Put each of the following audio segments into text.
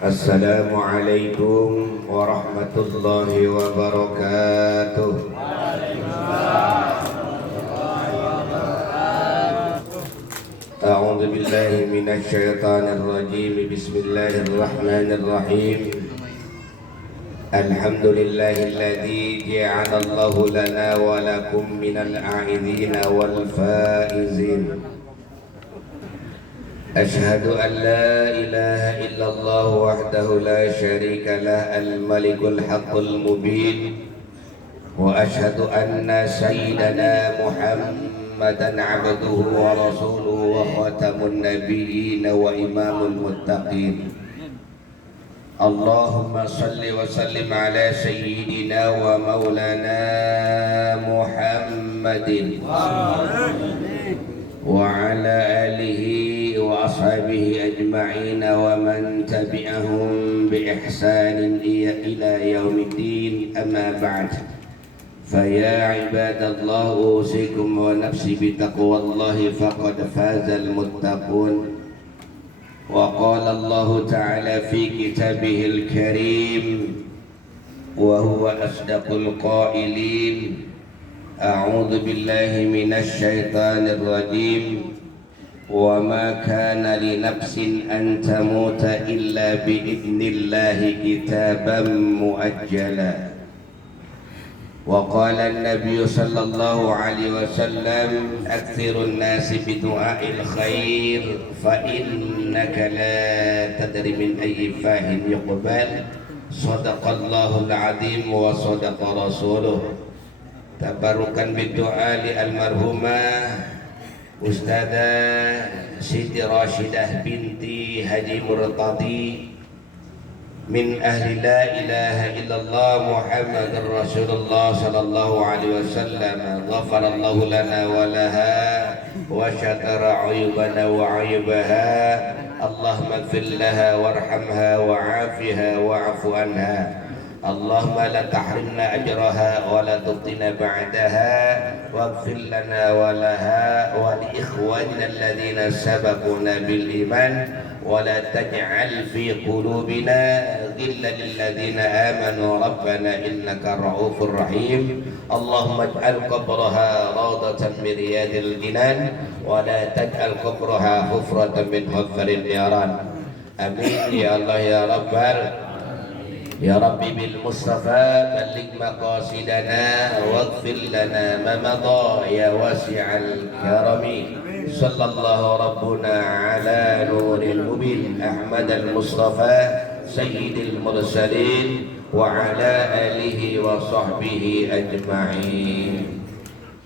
Assalamualaikum warahmatullahi wabarakatuh. A'udzu billahi minasy syaithanir rajim. Bismillahirrahmanirrahim. Alhamdulillahilladzi ja'alallahu lana wa lakum minal a'idina wal faizin. أشهد أن لا إله إلا الله وحده لا شريك له الملك الحق المبين وأشهد أن سيدنا محمدا عبده ورسوله وخاتم النبيين وإمام المتقين اللهم صل وسلم على سيدنا ومولانا محمد وعلى آله وأصحابه أجمعين ومن تبعهم بإحسان إلى يوم الدين أما بعد فيا عباد الله أوصيكم ونفسي بتقوى الله فقد فاز المتقون وقال الله تعالى في كتابه الكريم وهو أصدق القائلين أعوذ بالله من الشيطان الرجيم وما كان لنفس أن تموت إلا بإذن الله كتابا مؤجلا وقال النبي صلى الله عليه وسلم أكثر الناس بدعاء الخير فإنك لا تدري من أي فاه يقبل صدق الله العظيم وصدق رسوله Tabarukan berdoa li almarhumah Ustadzah Siti Rashidah binti Haji Murtadi min ahli la ilaha illallah Muhammadur Rasulullah sallallahu alaihi wasallam ghafarallahu lana wa laha wa syakara uyubana wa uyubaha Allahumma ighfir laha warhamha wa afiha wa'fu anha اللهم لا تحرمنا أجرها ولا تفتنا بعدها واغفر لنا ولها ولإخواننا الذين سبقونا بالإيمان ولا تجعل في قلوبنا غلا للذين آمنوا ربنا إنك رؤوف رحيم اللهم اجعل قبرها روضة من رياض الجنان ولا تجعل قبرها حفرة من حفر النيران آمين يا الله يا رب يا ربي بالمصطفى بلغ مقاصدنا واغفر لنا ما مضى يا واسع الكرم صلى الله ربنا على نور المبين أحمد المصطفى سيد المرسلين وعلى آله وصحبه أجمعين.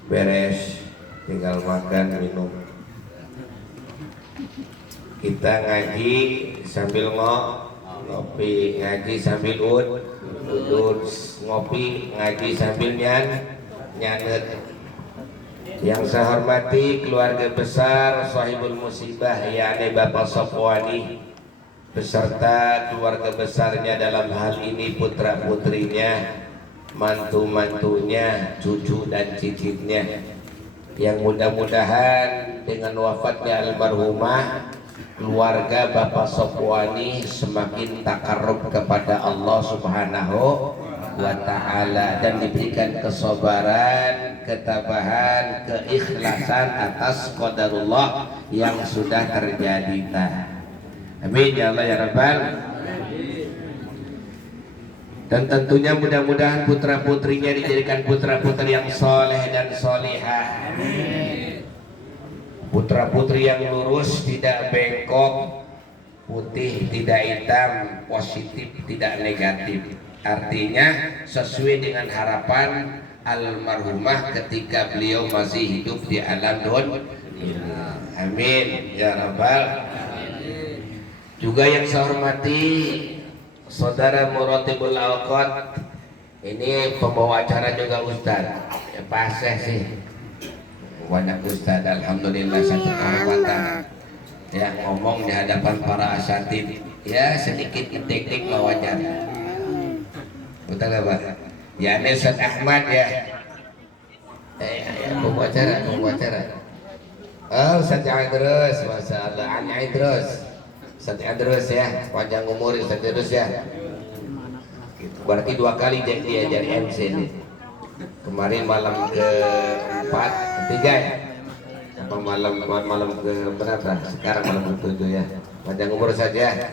Beres, tinggal makan minum. Kita ngaji sambil ngopi, ngaji sambil udut, ngopi, ngaji sambil nyanet. Yang saya hormati keluarga besar Sahibul Musibah yakni Bapak Sopwani beserta keluarga besarnya dalam hal ini putra putrinya, mantu-mantunya, cucu dan cicitnya, yang mudah-mudahan dengan wafatnya almarhumah keluarga Bapak Sopwani semakin takarrub kepada Allah Subhanahu wa Ta'ala dan diberikan kesabaran, ketabahan, keikhlasan atas qadarullah yang sudah terjadi. Amin ya Allah ya Rabbal. Dan tentunya mudah-mudahan putra-putrinya dijadikan putra-putri yang soleh dan solihah. Putra-putri yang lurus, tidak bengkok, putih tidak hitam, positif tidak negatif. Artinya sesuai dengan harapan almarhumah ketika beliau masih hidup di alam dunia. Amin ya Rabbal. Juga yang saya hormati Saudara Muratibul Awqat, ini pembawa acara juga Ustaz. Ya paseh sih. Banyak Ustaz, alhamdulillah satu kehormatan ya ngomong di hadapan para asatid ya, sedikit teknik wajar. Betul gak Pak? Ya ini Ustaz Ahmad ya. Pembawa acara. Oh Ustaz Idrus, Masya Allah, Idrus Ustaz terus ya, panjang umur Ustaz terus ya. Berarti 2 kali dia jadi MC nih. Kemarin malam ke-4, ketiga ya. Apa malam ke berapa? Sekarang malam ke-7 ya. Panjang umur saja.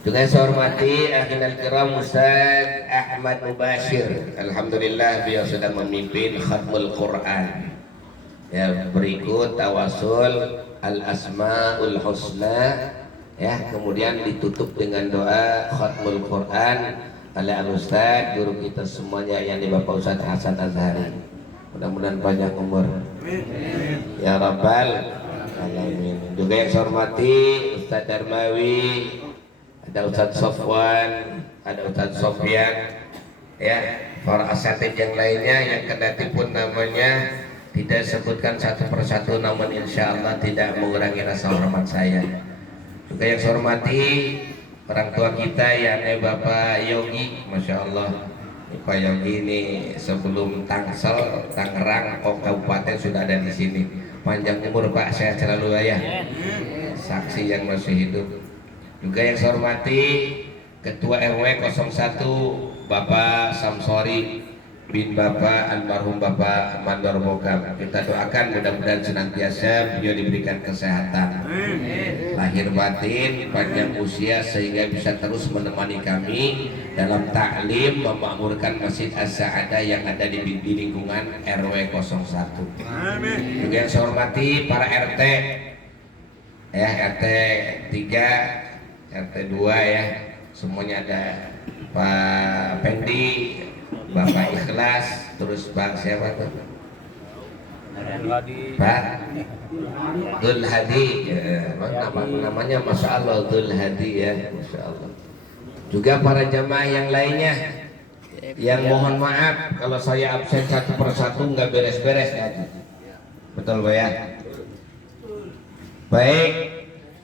Juga saya hormati akhirul kiram Ustaz Ahmad Mubashir. Alhamdulillah beliau sudah memimpin khatmul Quran. Ya, berikut tawasul al-asmaul husna, ya, kemudian ditutup dengan doa khatmul Quran oleh al-Ustaz guru kita semuanya yang di Bapak Ustaz Hasan Azhari. Mudah-mudahan panjang umur. Ya Rabbal alamin. Juga yang saya hormati Ustaz Darmawi, ada Ustaz Sofwan, ada Ustaz Sofyan, ya, para asatid yang lainnya yang kendati pun namanya tidak sebutkan satu persatu, namun insya Allah tidak mengurangi rasa hormat saya. Juga yang saya hormati orang tua kita yakni Bapak Yogi, masya Allah. Pak Yogi ini sebelum Tangsel, Tangerang, Kabupaten sudah ada di sini. Panjang umur Pak, sehat selalu ya. Saksi yang masih hidup. Juga yang saya hormati Ketua RW 01 Bapak Samsori bin Bapak almarhum Bapak Mandor Bogam. Kita doakan mudah-mudahan senantiasa beliau diberikan kesehatan, lahir batin, panjang usia sehingga bisa terus menemani kami dalam taklim memakmurkan Masjid As-Sa'adah yang ada di lingkungan RW 01. Juga yang saya hormati para RT, ya, RT 3, RT 2 ya, semuanya ada. Pak Pendi, Bapak Ikhlas, terus Pak siapa tuh? Pak Dul Hadi, ya, namanya Masya Allah Dul Hadi ya, Masya Allah. Juga para jamaah yang lainnya yang mohon maaf kalau saya absen satu persatu nggak beres-beres ya. Betul Pak ya? Baik,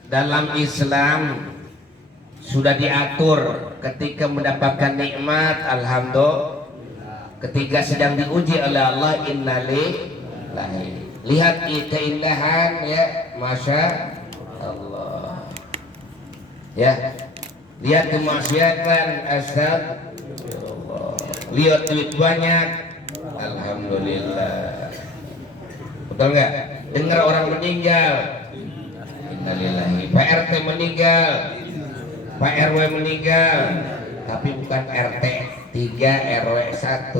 dalam Islam sudah diatur ketika mendapatkan nikmat alhamdulillah, ketika sedang diuji oleh Allah innalillahi. Lihat keindahan ya, masya Allah. Ya, lihat kemaksiatan, astagfirullah. Lihat duit banyak, alhamdulillah. Betul nggak? Dengar orang meninggal, innalillahi. Pak RT meninggal, Pak RW meninggal, tapi bukan RT 3 RW 1,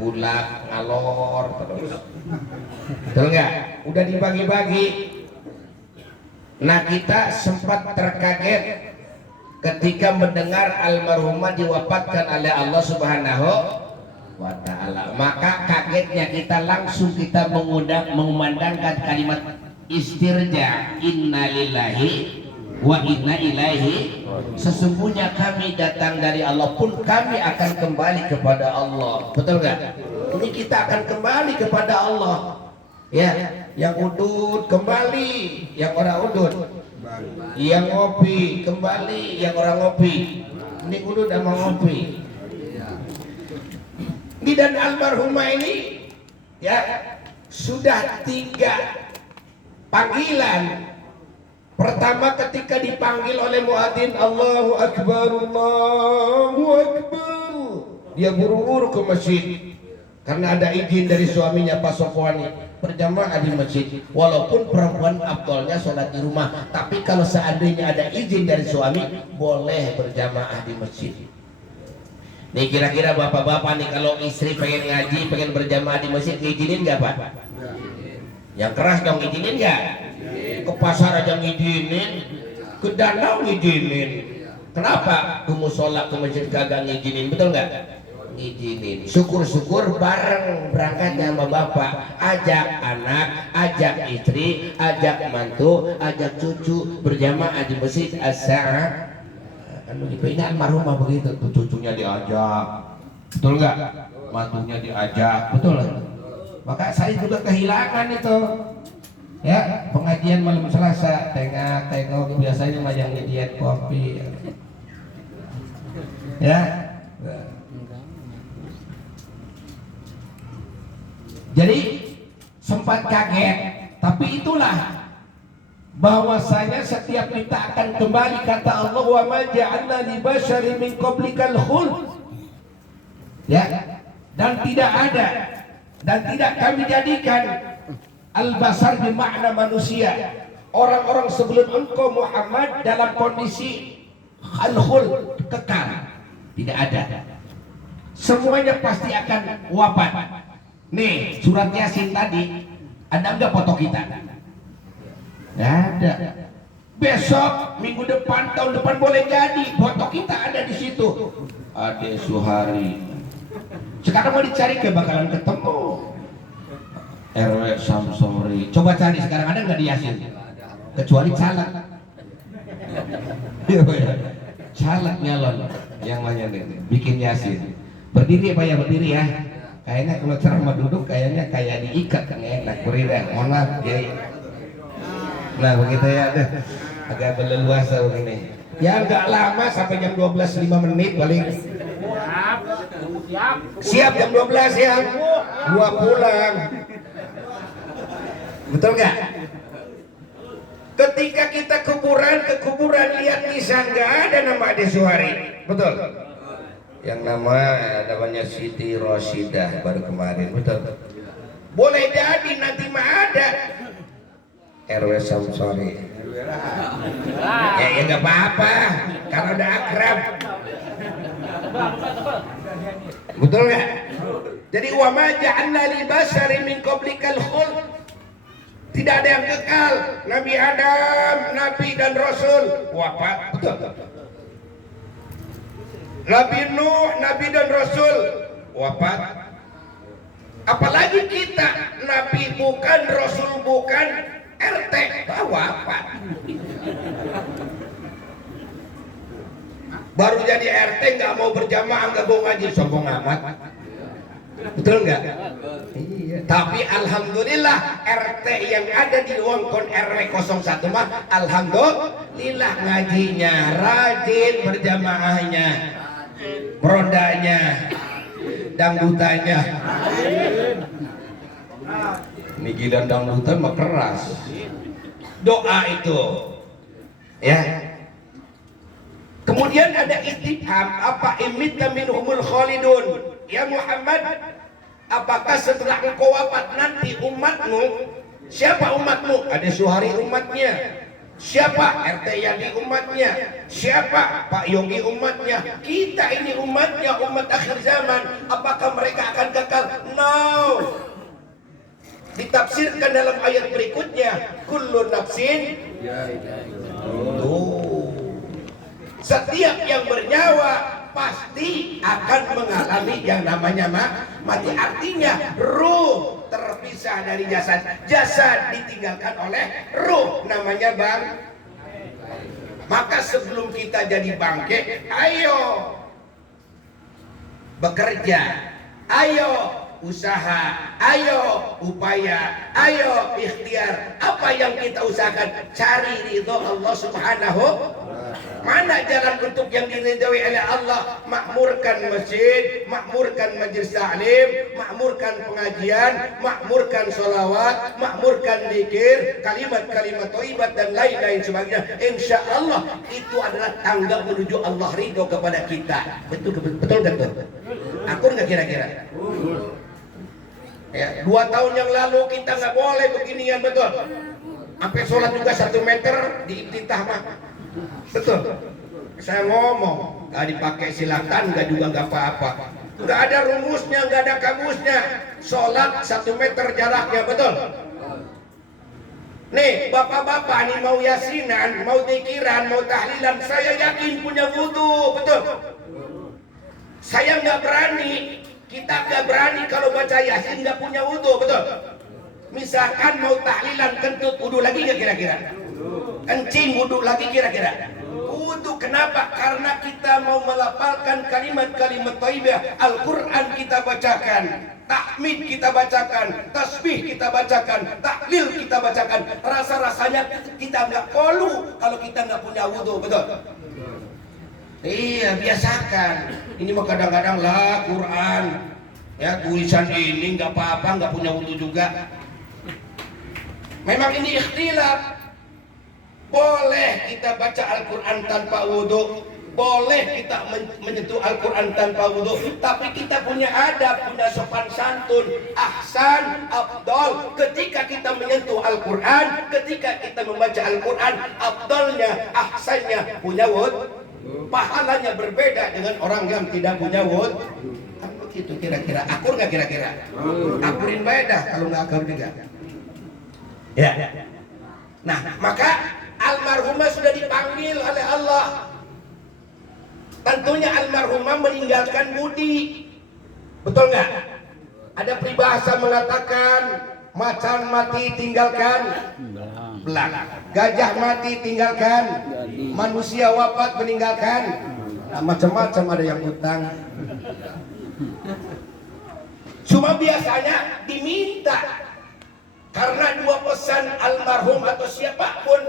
bulak ngalor terus. Betul nggak? Udah dibagi-bagi. Nah, kita sempat terkaget ketika mendengar almarhumah diwafatkan oleh Allah Subhanahu wa Ta'ala. Maka kagetnya kita langsung mengumandangkan kalimat istirja, innalillahi wa inna ilaihi. Sesungguhnya kami datang dari Allah pun kami akan kembali kepada Allah. Betul nggak? Ini kita akan kembali kepada Allah. Ya, yang udud kembali, yang orang udud. Yang ngopi kembali, yang orang ngopi. Ini udud sama ngopi. Ini dan almarhumah ini ya sudah 3 panggilan. Pertama ketika dipanggil oleh muadzin, Allahu Akbar, Allahu Akbar, dia buru-buru ke masjid karena ada izin dari suaminya Pak Sofwani berjamaah di masjid. Walaupun perempuan afdalnya sholat di rumah, tapi kalau seandainya ada izin dari suami boleh berjamaah di masjid. Nih kira-kira bapak-bapak nih kalau istri pengen ngaji, pengen berjamaah di masjid, ngizinin nggak Pak? Yang keras dong, ngizinin nggak? Ke pasar aja ngizinin, ke danau ngizinin. Kenapa? Ke musola, ke masjid kagak ngizinin, betul nggak? Ngizinin. Syukur-syukur bareng berangkatnya sama bapak, ajak anak, ajak istri, ajak mantu, ajak cucu berjamaah di masjid As-Sa'adah. Kan begitu, ini almarhumah begitu tuh, cucunya diajak, betul nggak? Mantunya diajak, betul nggak? Maka saya juga kehilangan itu. Ya, pengajian malam Selasa, tengok biasanya mah yang diet kopi. Ya. Jadi sempat kaget, tapi itulah bahwasanya setiap kita akan kembali, kata Allah, wa ma ja'alna li basyarin min qablikal khuld, ya, dan tidak ada dan tidak kami jadikan al-basar bermakna manusia, orang-orang sebelum engkau Muhammad dalam kondisi al-khuld, kekal, tidak ada, semuanya pasti akan wafat. Nih surat Yasin tadi, ada enggak foto kita? Nggak ada. Besok, minggu depan, tahun depan boleh jadi foto kita ada di situ. Ade Suhari. Sekarang mau dicari ke bakalan ketemu. RW Samsori. Coba cari sekarang, ada nggak di Yasin? Kecuali caleg. Caleg nyalon yang banyak bikin Yasin. Berdiri Pak ya, berdiri ya. Kayaknya kalau ceramah duduk kayaknya kayak diikat, kan enak. Berdiri, monat, Kiai. Nah begitu ya, agak berleluasa begini. Ya nggak lama, sampai jam 12 5 menit paling. Siap jam 12 ya. Gua pulang. Betul nggak? Ketika kita ke kuburan lihat nisan, nggak ada nama Ade Suhari. Betul. Yang namanya Siti Rosidah baru kemarin. Betul. Boleh jadi nanti mah ada RW Samsori. Ya nggak apa-apa, karena udah akrab. Betul nggak? Jadi wa ma ja'alna li basyarin min qablikal khuld, tidak ada yang kekal. Nabi Adam, Nabi dan Rasul wafat. Betul. Nabi Nuh, Nabi dan Rasul wafat. Apalagi kita, Nabi bukan, Rasul bukan, RT wafat. Baru jadi RT nggak mau berjamaah, nggak mau ngaji, sombong amat. Betul nggak? Iya. Tapi alhamdulillah RT yang ada di Wongkon RW 01 mah alhamdulillah ngajinya rajin, berjamaahnya, rondanya, dangdutannya. Niki dan dangdutan mah keras. Doa itu, ya. Kemudian ada istifham, apa imita minhumul khalidun, ya Muhammad, apakah setelah engkau wafat nanti umatmu, siapa umatmu? Ada Suhari umatnya, siapa RT Yadi umatnya, siapa Pak Yogi umatnya, kita ini umatnya, umat akhir zaman. Apakah mereka akan kekal? No. Ditafsirkan dalam ayat berikutnya, kullu nafsin, setiap yang bernyawa pasti akan mengalami yang namanya mati. Artinya ruh terpisah dari jasad, jasad ditinggalkan oleh ruh, namanya bang. Maka sebelum kita jadi bangke, ayo bekerja, ayo usaha, ayo upaya, ayo ikhtiar. Apa yang kita usahakan? Cari ridho Allah Subhanahu. Mana jalan untuk yang diridhoi oleh Allah? Makmurkan masjid, makmurkan majelis taklim, makmurkan pengajian, makmurkan sholawat, makmurkan zikir, kalimat-kalimat thayyibat dan lain-lain sebagainya. Insya Allah itu adalah tangga menuju Allah ridho kepada kita. Betul betul betul. Akur nggak kira-kira? Ya, 2 tahun yang lalu kita nggak boleh beginian, betul. Sampai sholat juga 1 meter di iftitah mah. Betul. Saya ngomong, nggak dipakai silakan, nggak juga nggak apa-apa. Nggak ada rumusnya, nggak ada kamusnya. Sholat 1 meter jaraknya, betul. Nih, bapak-bapak nih mau yasinan, mau zikiran, mau tahlilan, saya yakin punya wudu, betul. Saya nggak berani, kita nggak berani kalau baca yasin nggak punya wudu, betul. Misalkan mau tahlilan kentut, wudu lagi nggak kira-kira? Kencing wudu lagi kira-kira? Wudu. Kenapa? Karena kita mau melafalkan kalimat-kalimat thayyibah. Al-Quran kita bacakan, tahmid kita bacakan, tasbih kita bacakan, tahlil kita bacakan. Rasa-rasanya kita nggak perlu kalau kita nggak punya wudu, betul? Iya, biasakan. Ini mah kadang-kadang lah Quran, ya tulisan ini nggak apa-apa, nggak punya wudu juga. Memang ini ikhtilaf. Boleh kita baca Al-Quran tanpa wudhu, boleh kita menyentuh Al-Quran tanpa wudhu, tapi kita punya adab, punya sopan santun, ahsan, afdol. Ketika kita menyentuh Al-Quran, ketika kita membaca Al-Quran, afdolnya, ahsannya punya wudhu, pahalanya berbeda dengan orang yang tidak punya wudhu. Kan begitu kira-kira. Akur nggak kira-kira? Akurin beda kalau nggak akur juga. Ya. Nah, maka almarhumah sudah dipanggil oleh Allah. Tentunya almarhumah meninggalkan budi. Betul nggak? Ada peribahasa mengatakan macan mati tinggalkan belang, gajah mati tinggalkan, manusia wafat meninggalkan. Nah, macam-macam ada yang utang. Cuma biasanya diminta. Karena dua pesan almarhum atau siapapun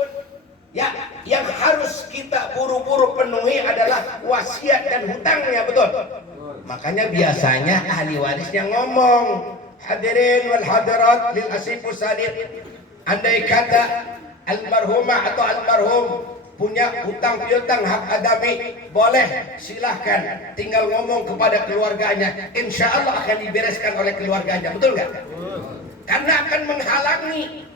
ya, yang harus kita buru-buru penuhi adalah wasiat dan hutangnya, betul. Makanya biasanya ahli waris yang ngomong, hadirin wal hadirat lil asifus sadid, andai kata almarhumah atau almarhum punya hutang piutang hak adami, boleh silahkan tinggal ngomong kepada keluarganya, insya Allah akan dibereskan oleh keluarganya, betul nggak? Karena akan menghalangi.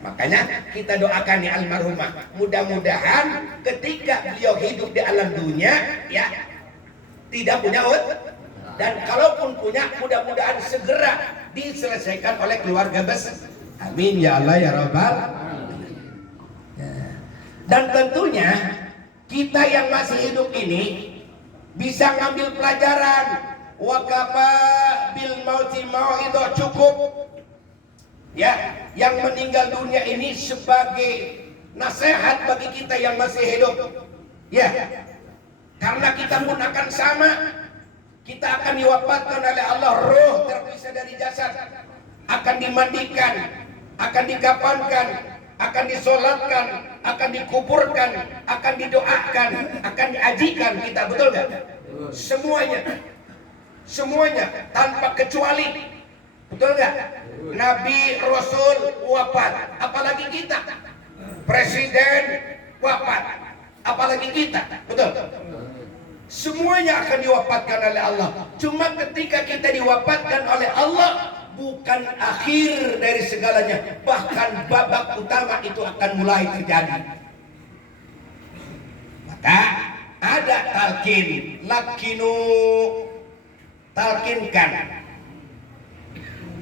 Makanya kita doakan ya almarhumah, mudah-mudahan ketika beliau hidup di alam dunia ya tidak punya hutang, dan kalaupun punya mudah-mudahan segera diselesaikan oleh keluarga besar. Amin ya Allah ya Rabbal. Dan tentunya kita yang masih hidup ini bisa ngambil pelajaran. Wa kafa bil mauti mau'idhah, cukup ya, yang meninggal dunia ini sebagai nasihat bagi kita yang masih hidup ya, karena kita pun akan sama, kita akan diwafatkan oleh Allah, roh terpisah dari jasad, akan dimandikan, akan dikafankan, akan disolatkan, akan dikuburkan, akan didoakan, akan diajikan kita, betul nggak? Semuanya tanpa kecuali, betul nggak? Nabi, Rasul wafat, apalagi kita. Presiden wafat, apalagi kita, betul? Semuanya akan diwafatkan oleh Allah. Cuma ketika kita diwafatkan oleh Allah, bukan akhir dari segalanya, bahkan babak utama itu akan mulai terjadi. Maka ada talqin, lakinu, talqinkan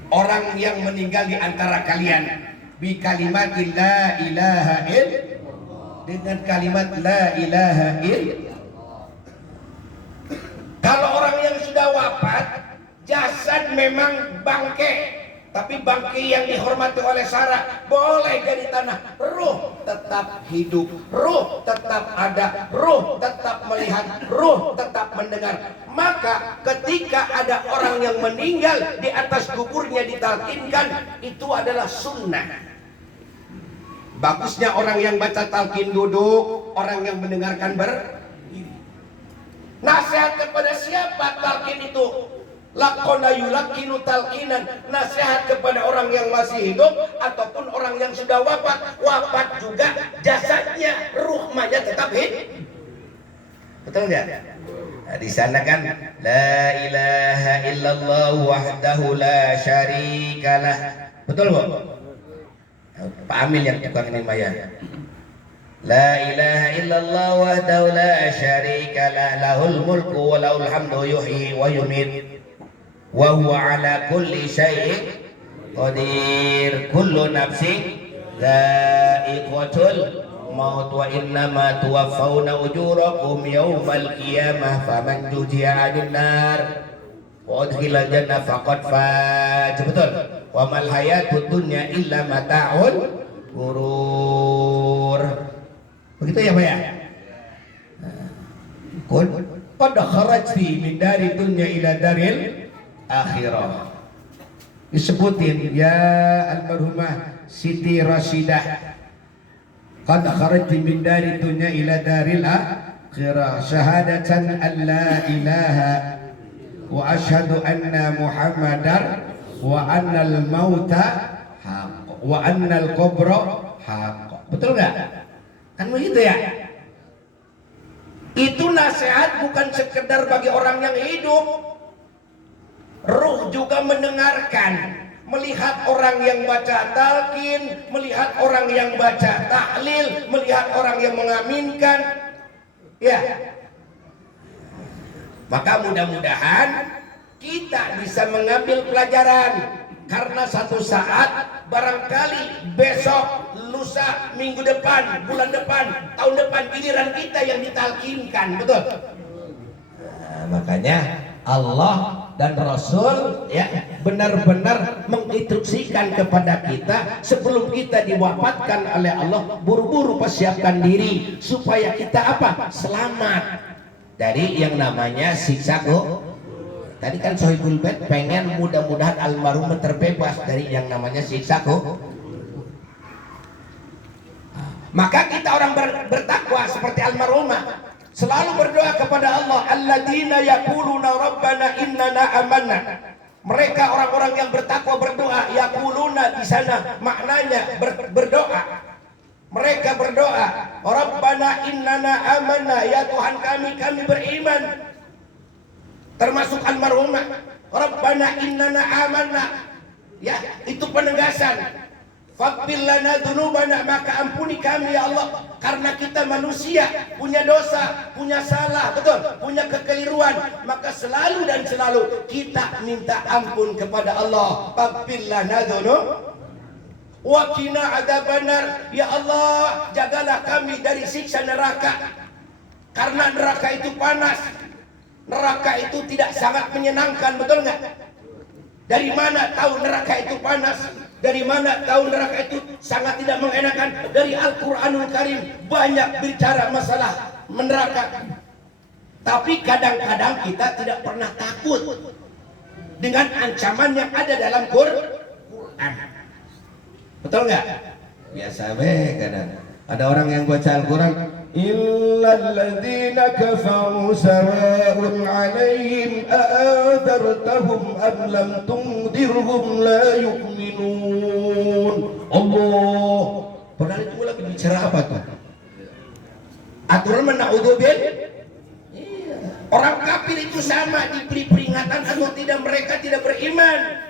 orang yang meninggal di antara kalian bi kalimat la ilaha illallah, dengan kalimat la ilaha illallah. Kalau orang yang sudah wafat, jasad memang bangke, tapi bangke yang dihormati oleh syara, boleh jadi tanah. Ruh tetap hidup, ruh tetap ada, ruh tetap melihat, ruh tetap mendengar. Maka ketika ada orang yang meninggal, di atas kuburnya ditalkinkan, itu adalah sunnah. Bagusnya orang yang baca talqin duduk, orang yang mendengarkan nasihat kepada siapa talqin itu? Laqona yulaqinu talqinan, nasihat kepada orang yang masih hidup ataupun orang yang sudah wafat. Wafat juga jasadnya, ruh mayat tetap hidup. Betul enggak? Nah, di sana kan la ilaha illallah wahdahu la syarikalah. Betul Bu? Pak Amil yang tukang ini mayat. La ilaha illallah wahdahu la syarikalah, lahul mulku wa lahul hamdu yuhyi wa yumit wa huwa ala kulli syai'in qadir. Kullu nafsin dha'iqatul maut wa innama tuwaffawna ujurakum yawmal qiyamah faman zuhziha 'anil nar wa udkhilal jannah faqad faz. Betul. Wa mal hayatud dunya illa mata'ul ghurur. Begitu ya Pak ya? Qad kharajti min dari dunya ila daril akhirah. Disebutin ya almarhumah Siti Rashidah, qad kharajti min dari dunya ila daril akhirah syahadatan an la ilaha wa ashhadu anna muhammadar wa anna al mauta haq wa anna al qabra haq. Betul nggak? Kan begitu ya? Itu nasihat bukan sekedar bagi orang yang hidup. Ruh juga mendengarkan, melihat orang yang baca talqin, melihat orang yang baca tahlil, melihat orang yang mengaminkan. Ya. Maka mudah-mudahan kita bisa mengambil pelajaran, karena satu saat barangkali besok, lusa, minggu depan, bulan depan, tahun depan giliran kita yang ditalkinkan, betul? Nah, makanya Allah dan Rasul ya benar-benar menginstruksikan kepada kita sebelum kita diwafatkan oleh Allah, buru-buru persiapkan diri supaya kita apa? Selamat dari yang namanya siksa kubur. Tadi kan Sohibul Bait pengen mudah-mudahan almarhum terbebas dari yang namanya siksa kubur. Maka kita orang bertakwa seperti almarhumah selalu berdoa kepada Allah, alladzina yaquluna rabbana innana amanna. Mereka orang-orang yang bertakwa berdoa, yaquluna di sana maknanya berdoa. Mereka berdoa, rabbana innana amanna, ya Tuhan kami beriman. Termasuk almarhumah, rabbana innana amanna, ya itu penegasan. Faghfir lana dzunubana, maka ampuni kami ya Allah, karena kita manusia punya dosa, punya salah, betul, punya kekeliruan, maka selalu dan selalu kita minta ampun kepada Allah. Faghfir lana dzunubana wa qina adzabannar, ya Allah jagalah kami dari siksa neraka, karena neraka itu panas, neraka itu tidak sangat menyenangkan, betul nggak? Dari mana tahu neraka itu panas? Dari mana tahu neraka itu sangat tidak mengenakan? Dari Al-Quranul Karim banyak bicara masalah neraka. Tapi kadang-kadang kita tidak pernah takut dengan ancaman yang ada dalam Quran. Betul nggak? Biasa kadang ada orang yang baca Al-Quran, illal ladzina kafaru sawa'un 'alaihim a'adzartahum am lam tundirhum la yu'minun. Allah, padahal itu lagi bicara apa tuh? Aturan mena'udzubil. Orang kafir itu sama diberi peringatan atau tidak, mereka tidak beriman,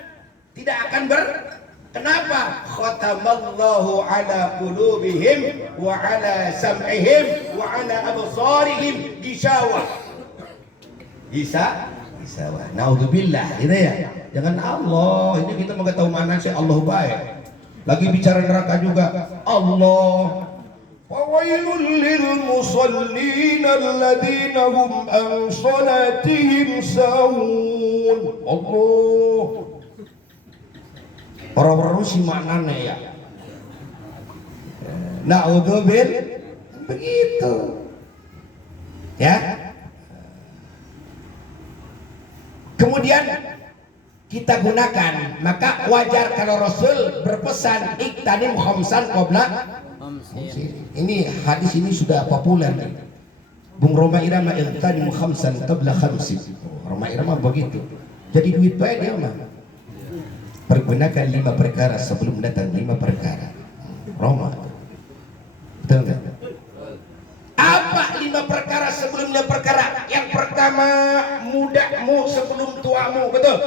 tidak akan Kenapa? Khatamallahu ala qulubihim wa ala sam'ihim wa ala absarihim gisawah. Gisawah. Naudzubillah, gitu ya. Jangan Allah, ini kita mau tahu mana sih Allah baik. Lagi bicara neraka juga. Allah. Fawailul lil musallin alladzina hum an salatihim sahun. Allah. Orang-orang si maknanya ya. Naudzubillah, begitu. Ya. Kemudian kita gunakan, maka wajar kalau Rasul berpesan iktanim khamsan qabla. Ini hadis ini sudah populer nih. Bung Roma Irama iktanim khamsan qabla khamsin. Roma Irama begitu. Jadi duit baik dia mah. Pergunakan 5 perkara sebelum datang 5 perkara. Roma. Betul nggak? Apa 5 perkara sebelum 5 perkara? Yang pertama, mudamu sebelum tuamu. Betul?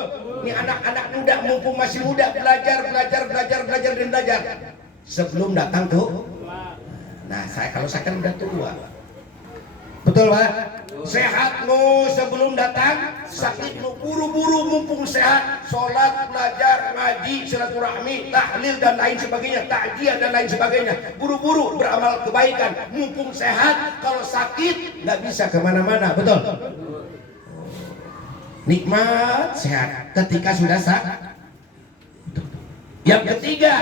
Ini anak-anak muda mumpung masih muda, belajar dan belajar sebelum datang tuh. Nah, kalau saya kan udah tua. Betul Pak? Sehatmu sebelum datang sakitmu, buru-buru mumpung sehat, sholat, belajar, ngaji, silaturahmi, tahlil dan lain sebagainya, takjiah dan lain sebagainya, buru-buru beramal kebaikan mumpung sehat. Kalau sakit nggak bisa kemana-mana, betul? Nikmat sehat ketika sudah sakit. Yang ketiga,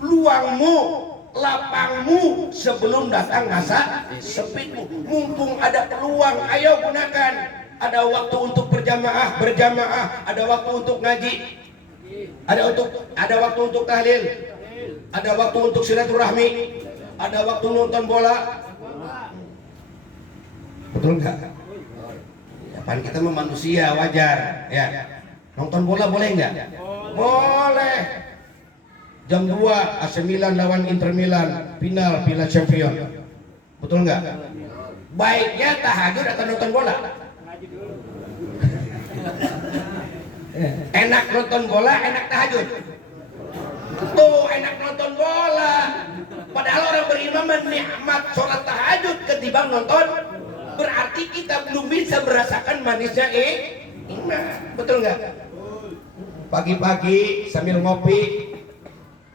luangmu, lapangmu sebelum datang masa sempitmu. Mumpung ada peluang, ayo gunakan. Ada waktu untuk berjamaah, ada waktu untuk ngaji, ada waktu untuk tahlil, ada waktu untuk silaturahmi, ada waktu nonton bola. Betul nggak? Ya, kan kita manusia wajar, ya. Nonton bola boleh nggak? Boleh. Jam 2 AC Milan lawan Inter Milan, final Piala Champion. Betul nggak? Baiknya tahajud atau nonton bola? Enak nonton bola, enak tahajud. Tuh enak nonton bola. Padahal orang beriman menikmat sholat tahajud ketimbang nonton. Berarti kita belum bisa merasakan manisnya iman. Betul nggak? Pagi-pagi sambil ngopi,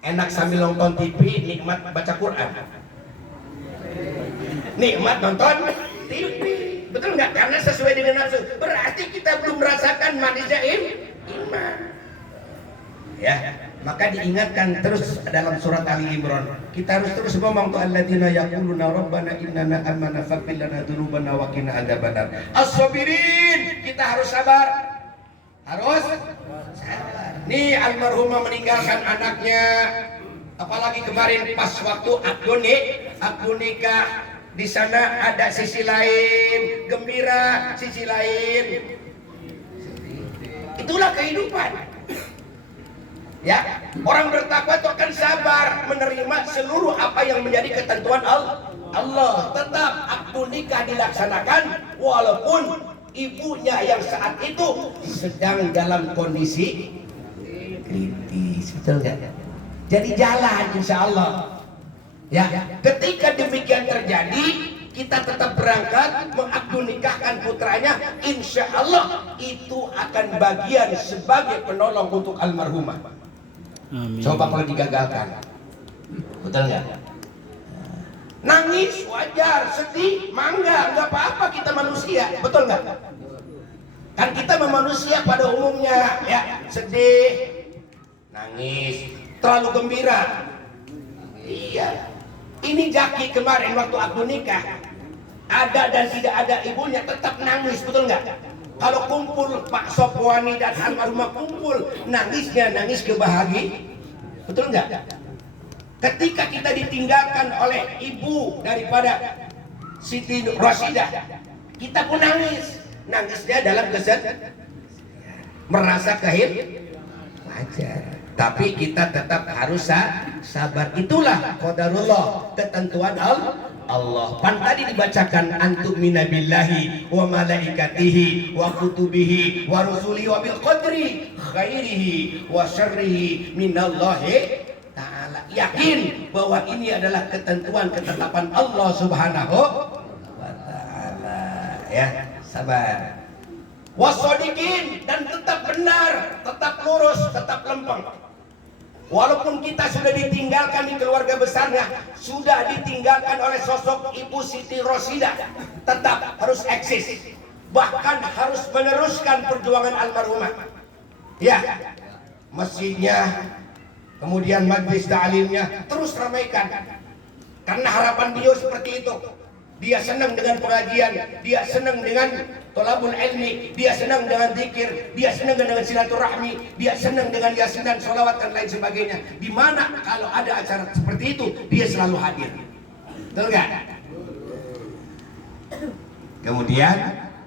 enak sambil nonton TV, nikmat baca Quran. Nikmat nonton TV. Betul nggak? Karena sesuai dengan nafsu. Berarti kita belum merasakan manisnya iman. Ya, maka diingatkan terus dalam surat Ali Imran. Kita harus terus ngomong tuh alladzina yaquluna rabbana innana amanna faghfir lana dzunubana wa qina adzabannar. As-sabirin, kita harus sabar. Harus sabar. Nih almarhumah meninggalkan anaknya. Apalagi kemarin pas waktu akad nikah, di sana ada sisi lain gembira, sisi lain. Itulah kehidupan. Ya, orang bertakwa itu akan sabar menerima seluruh apa yang menjadi ketentuan Allah. Tetap akad nikah dilaksanakan walaupun ibunya yang saat itu sedang dalam kondisi kritis. Betul nggak? Jadi jalan insya Allah. Ya, ketika demikian terjadi, kita tetap berangkat mengakad nikahkan putranya. Insya Allah itu akan bagian sebagai penolong untuk almarhumah. Amin. Coba kalau digagalkan, betul nggak? Nangis wajar, sedih mangga, nggak apa-apa, kita manusia, betul nggak? Kan kita manusia pada umumnya, ya sedih, nangis, terlalu gembira. Iya, ini Jaki kemarin waktu akad nikah, ada dan tidak ada ibunya tetap nangis, betul nggak? Kalau kumpul Pak Sopwani dan almarhumah kumpul, nangisnya nangis kebahagiaan, betul nggak? Ketika kita ditinggalkan oleh ibu daripada Siti Rosidah, kita pun nangis. Nangisnya dalam kesedihan, merasa wajar. Tapi kita tetap harus sabar. Itulah qadarullah, ketentuan Allah. Pan tadi dibacakan antum minabillahi wa malaikatihi wa kutubihi wa rusulihi wa bil qadri khairihi wa syarrihi minallahi ta'ala. Yakin bahwa ini adalah ketentuan ketetapan Allah Subhanahu wa ta'ala. Ya, sabar. Wasodikin, dan tetap benar, tetap lurus, tetap lempeng. Walaupun kita sudah ditinggalkan di keluarga besarnya, sudah ditinggalkan oleh sosok Ibu Siti Rosidah, tetap harus eksis, bahkan harus meneruskan perjuangan almarhumah. Ya, masjidnya, kemudian majlis ta'limnya terus ramaikan, karena harapan beliau seperti itu. Dia senang dengan pengajian, dia senang dengan tolabul ilmi, dia senang dengan zikir, dia senang dengan silaturahmi, dia senang dengan yasin dan sholawat dan lain sebagainya. Di mana kalau ada acara seperti itu, dia selalu hadir. Betul nggak? Kemudian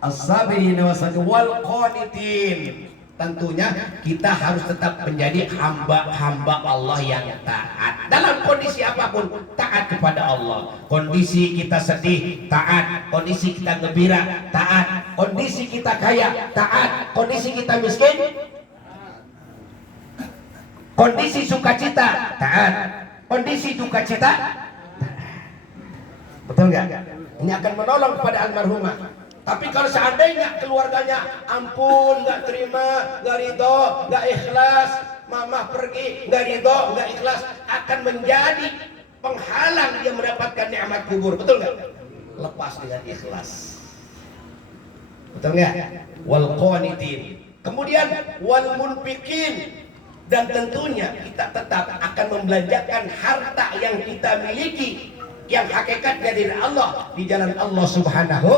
as-sabirin wal qanitin. Tentunya kita harus tetap menjadi hamba-hamba Allah yang taat. Dalam kondisi apapun, taat kepada Allah. Kondisi kita sedih, taat. Kondisi kita gembira, taat. Kondisi kita kaya, taat. Kondisi kita miskin, kondisi sukacita, taat. Kondisi dukacita, taat. Betul nggak? Ini akan menolong kepada almarhumah. Tapi kalau seandainya keluarganya ampun, nggak terima, nggak ridho, nggak ikhlas, mama pergi, nggak ridho, nggak ikhlas, akan menjadi penghalang dia mendapatkan nikmat kubur. Betul nggak? Lepas dengan ikhlas. Betul nggak? Wal qanitin. Kemudian wal munfiqin. Dan tentunya kita tetap akan membelanjakan harta yang kita miliki, yang hakikatnya dari Allah, di jalan Allah Subhanahu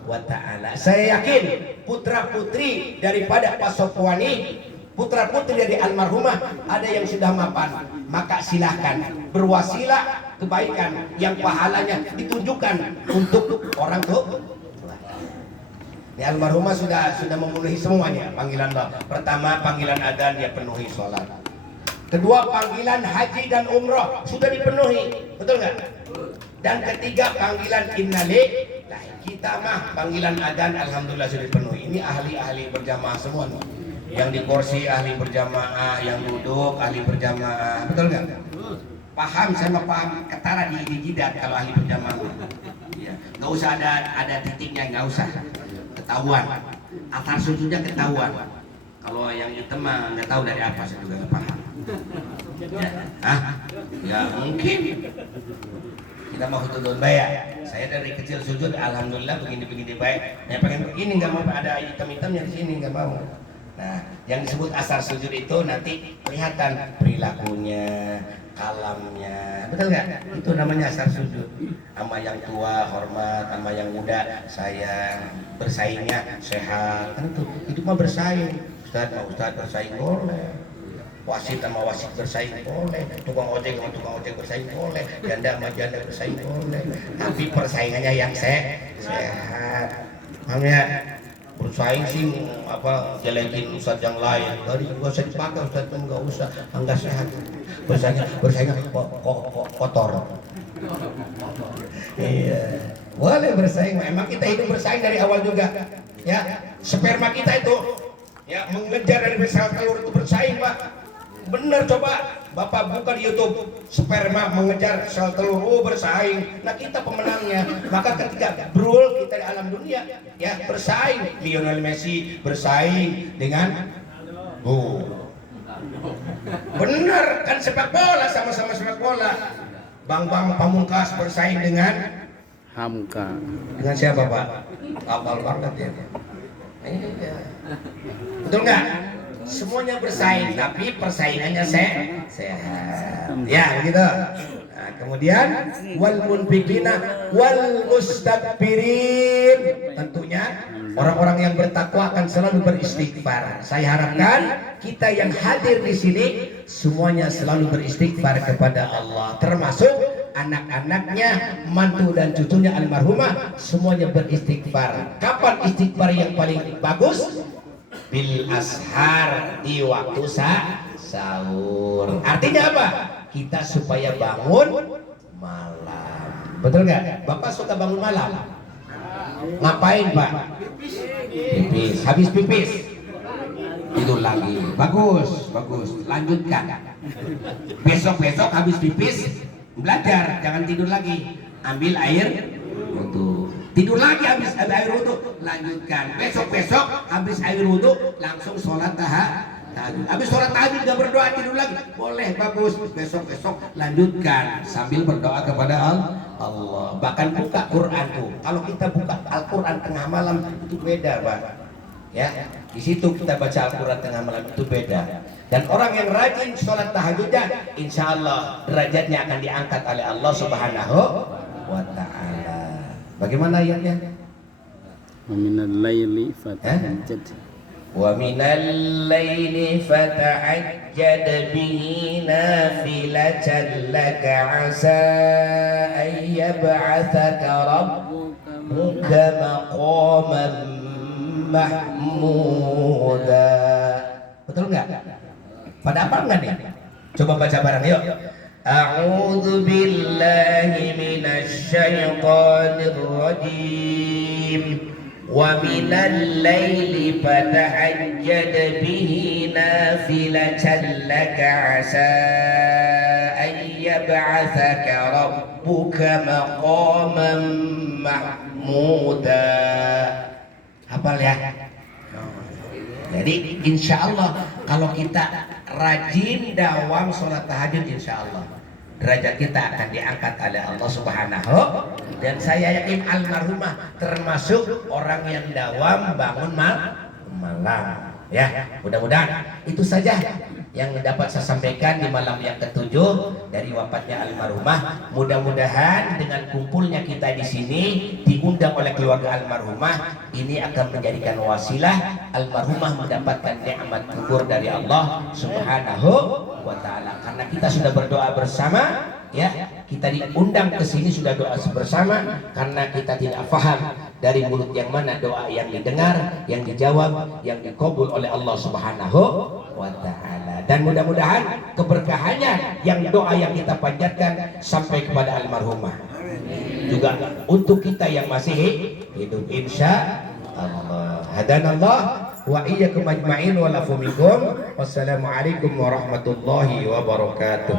wa ta'ala. Saya yakin putra putri daripada Pak Sopwani, putra putri dari almarhumah ada yang sudah mapan, maka silahkan berwasilah kebaikan yang pahalanya ditunjukkan untuk orang tua. Ini almarhumah sudah memenuhi semuanya panggilan Allah. Pertama panggilan adzan dia penuhi sholat, Kedua, panggilan haji dan umroh sudah dipenuhi, betul nggak? Dan ketiga, panggilan innalillahi. Kita mah panggilan adzan alhamdulillah sudah dipenuhi. Ini ahli-ahli berjamaah semua nih. Yang di kursi ahli berjamaah, yang duduk ahli berjamaah, betul nggak? Paham, saya mah paham. Ketara di jidat kalau ahli berjamaah. Ya, nggak usah ada titiknya, nggak usah. Ketahuan. Atar sujudnya ketahuan. Kalau yang hitam mah nggak tahu dari apa, saya juga nggak paham. Ya, ya mungkin kita mau hutudun baik. Saya dari kecil sujud, alhamdulillah begini baik. Yang pengen begini nggak mau ada hitam-hitamnya di sini, nggak mau. Nah, yang disebut asar sujud itu nanti kelihatan perilakunya, kalamnya, betul nggak? Itu namanya asar sujud. Sama yang tua hormat, sama yang muda sayang, bersaingnya sehat. Kan itu mah bersaing. Ustaz bersaing boleh, wasit sama wasit bersaing boleh, tukang ojek sama tukang ojek bersaing boleh, janda sama janda bersaing boleh, tapi persaingannya yang sehat. Paham ya? Bersaing sih apa jelekin ustaz yang lain, tadi nggak usah dipakai ustaz, nggak usah, nggak sehat. Bersaingnya kotor. Iya, boleh bersaing. Emang kita hidup bersaing dari awal juga. Ya, sperma kita itu ya mengejar dari sel telur itu bersaing, Pak. Bener, coba Bapak buka di YouTube, sperma mengejar sel telur, oh bersaing. Nah, kita pemenangnya. Maka ketika brul kita di alam dunia ya bersaing. Lionel Messi bersaing dengan bener kan, sepak bola, sama-sama sepak bola. Bang Pamungkas bersaing dengan Hamka. Dengan siapa, Pak? Kapal banget ya. Iya. Betul nggak? Semuanya bersaing, tapi persaingannya sehat. Ya, begitu. Nah, kemudian wal munfiqina wal mustakbirin. Tentunya orang-orang yang bertakwa akan selalu beristighfar. Saya harapkan kita yang hadir di sini semuanya selalu beristighfar kepada Allah, termasuk anak-anaknya, mantu dan cucunya almarhumah, semuanya beristighfar. Kapan istighfar yang paling bagus? Bil ashar, di waktu sahur. Artinya apa? Kita supaya bangun malam. Betul nggak? Bapak suka bangun malam? Ngapain, Pak? Pipis. Habis pipis tidur lagi. Bagus. Lanjutkan. Besok habis pipis belajar, jangan tidur lagi. Ambil air wudu. Tidur lagi habis air wudu, lanjutkan. Besok habis air wudu langsung sholat tahajud. Habis sholat tahajud gak berdoa, tidur lagi. Boleh, bagus. Besok lanjutkan sambil berdoa kepada Allah. Bahkan buka Quran tuh. Kalau kita buka Al-Quran tengah malam itu beda, Pak. Ya, di situ kita baca Al-Quran tengah malam itu beda. Dan orang yang rajin sholat tahajudnya, insya Allah derajatnya akan diangkat oleh Allah Subhanahu wa Ta'ala. Bagaimana ayatnya? Wa minal laili fatahajjad. Wa minal laili fatahajjad bihi nafilatan laka asa an yab'athaka rabbuka maqaman mahmuda. Betul nggak? Pada apa enggak nih? Coba baca bareng yuk. A'udzu billahi minasy syaithanir rajim. Wa minal laili fatahajjad bihi nafilatan laka asa an yab'athaka rabbuka maqaman mahmuda. Hafal ya? Jadi insya Allah kalau kita rajin dawam sholat tahajud, insya Allah derajat kita akan diangkat oleh Allah Subhanahu. Dan saya yakin almarhumah termasuk orang yang dawam bangun malam. Ya, mudah-mudahan itu saja yang dapat saya sampaikan di malam yang ketujuh dari wafatnya almarhumah. Mudah-mudahan dengan kumpulnya kita di sini diundang oleh keluarga almarhumah, ini akan menjadikan wasilah almarhumah mendapatkan nikmat kubur dari Allah Subhanahu wa Ta'ala. Karena kita sudah berdoa bersama, ya, kita diundang ke sini sudah doa bersama karena kita tidak paham dari mulut yang mana doa yang didengar, yang dijawab, yang dikabul oleh Allah Subhanahu wa Ta'ala. dan mudah-mudahan keberkahannya yang doa yang kita panjatkan sampai kepada almarhumah. Juga untuk kita yang masih hidup, insya Allah. Hadanallah wa iyyakum ajma'in wa lafu minkum. Wassalamualaikum warahmatullahi wabarakatuh.